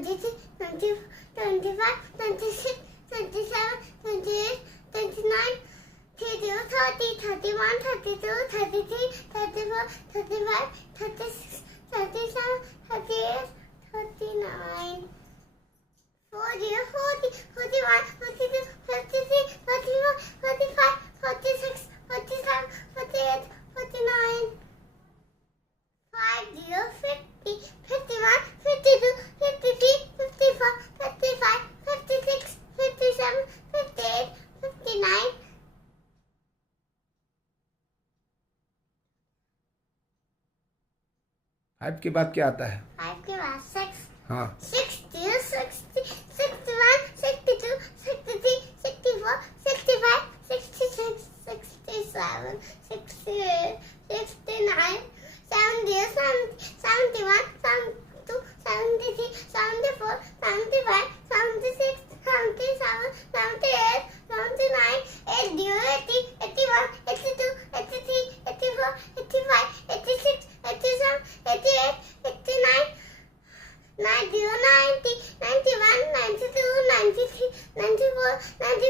23, 24, 25, 26, 27, 28, 29, 30, 31, 32, 33, 34, 35, 36, 37, 38, 39, 40, 41, 42, 53, 44, 45, 46, 47, 48, 49, 50, 50, 51, 52, 53, 54, 55, 56, 57, 58, 59, 5 के बाद क्या आता है? 5 के बाद 6, हाँ 60, 60, 61, 62, 63, 64, 65, 66, 67, 68, 69, 70, 71, 72, 73, 74, 75, 76, 77, 78, 79, 80, 80, 81, 82, 83, 84, 85, 86, 87, 88, 89, 90, 91, 92, 93, 94, 95,